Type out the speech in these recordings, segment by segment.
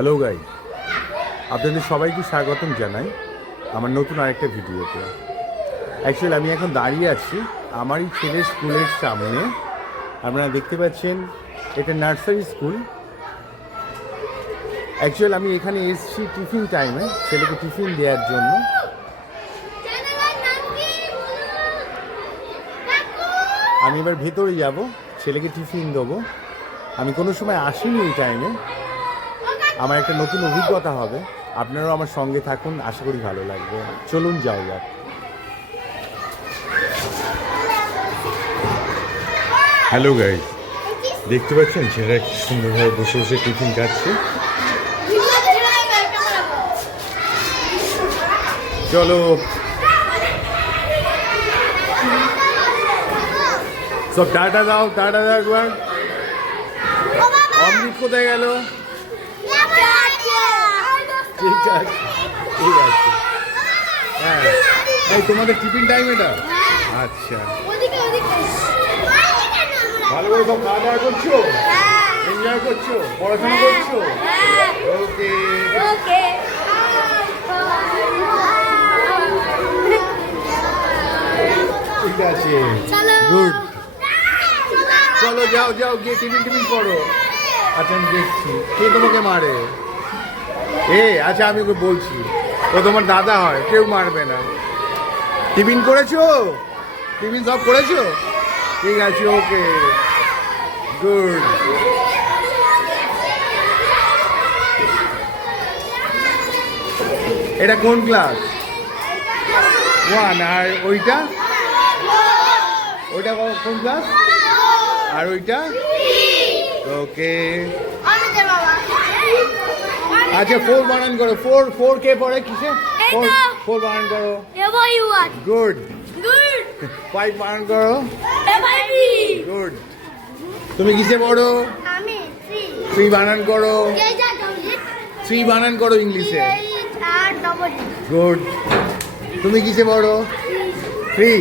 Hello guy আপনাদের সবাইকে স্বাগতম জানাই আমার নতুন আরেকটা ভিডিওতে। অ্যাকচুয়ালি আমি এখন দাঁড়িয়ে আছি আমারই ছেলের স্কুলের সামনে। আপনারা দেখতে পাচ্ছেন, এটা নার্সারি স্কুল। অ্যাকচুয়ালি আমি এখানে এসেছি টিফিন টাইমে, ছেলেকে টিফিন দেওয়ার জন্য। আমি এবার ভেতরে যাব, ছেলেকে টিফিন দেবো। আমি কোনো সময় আসিনি এই টাইমে। আমার একটা নতুন অভিজ্ঞতা হবে। আপনারাও আমার সঙ্গে থাকুন, আশা করি ভালো লাগবে। চলুন যাও যাক। হ্যালো গাইজ দেখতে পাচ্ছেন? ছেলেরা কি সুন্দরভাবে বসে বসে টিফিন খাচ্ছে? চলো। সব টাটা দাও টাটা দাও একবার। অমৃত কোথায় গেল? ঠিক আছে। ঠিক আছে। হ্যাঁ। এই তোমাদের টিফিন টাইম এটা? আচ্ছা। ভালো করে সব খাওয়া দাওয়া করছ? এনজয় করছ? পড়াশোনা করছ? ওকে। ঠিক আছে। গুড। চলো যাও যাও গিয়ে টিফিন টিফিন করো। আচ্ছা আমি দেখছি। কে তোমাকে মারে? এ আচ্ছা আমি ওকে বলছি। ও তোমার দাদা হয়, কেউ মারবে না। টিফিন করেছ? টিফিন সব করেছ? ঠিক আছে, ওকে। গুড। এটা কোন ক্লাস? ওয়ান, আর ওইটা? ওইটা কোন ক্লাস? আর ওইটা? ওকে আচ্ছা ফোর বানান করো। ফোর ফোর কে পড়ে কিসে? ফোর ফোর বানান করো। Ever গুড ফাইভ বানান করো। গুড তুমি কিসে পড়ো? থ্রি বানান করো। থ্রি বানান করো ইংলিশে গুড তুমি কিসে পড়ো? থ্রি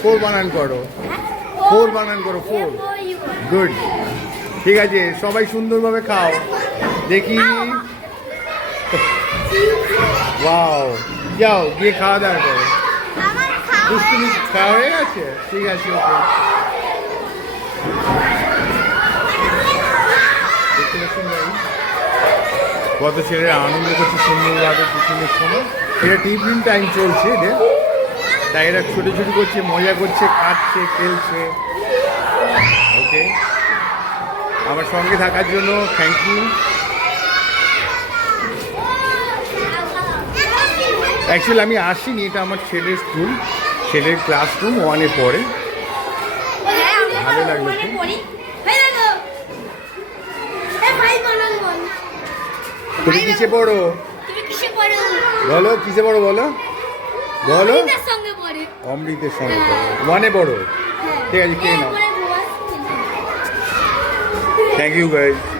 ফোর বানান করো। ফোর বানান করো ফোর? গুড ঠিক আছে, সবাই সুন্দরভাবে খাও। দেখি। ওয়াও যাও, গিয়ে খাওয়া দাওয়া করো। দুষ্টুমি খাওয়া হয়ে গেছে? ঠিক আছে, ওকে। দেখতে পাচ্ছেন? কত ছেলেরা আনন্দ করছে সুন্দরভাবে টিফিনের সময় এটা টিফিন টাইম চলছে এদের তাই এরা ছোটাছুটি করছে, মজা করছে, খাচ্ছে, খেলছে। ওকে। আমার সঙ্গে থাকার জন্য থ্যাংক ইউ অ্যাকচুয়ালি আমি আসিনি এটা আমার ছেলের স্কুল ছেলের ক্লাসরুম ওয়ানে পড়ে। ভালো লাগল। তুমি কিসে পড়ো? তুমি কিসে পড়ো? বলো কিসে পড়ো বলো? বলো। অমিতের সঙ্গে পড়ে। অমৃতের সঙ্গে পড়ো। ওয়ানে পড়ো। ঠিক আছে কে নাও। এরপরে ভুয়া থ্যাংক ইউ গাইজ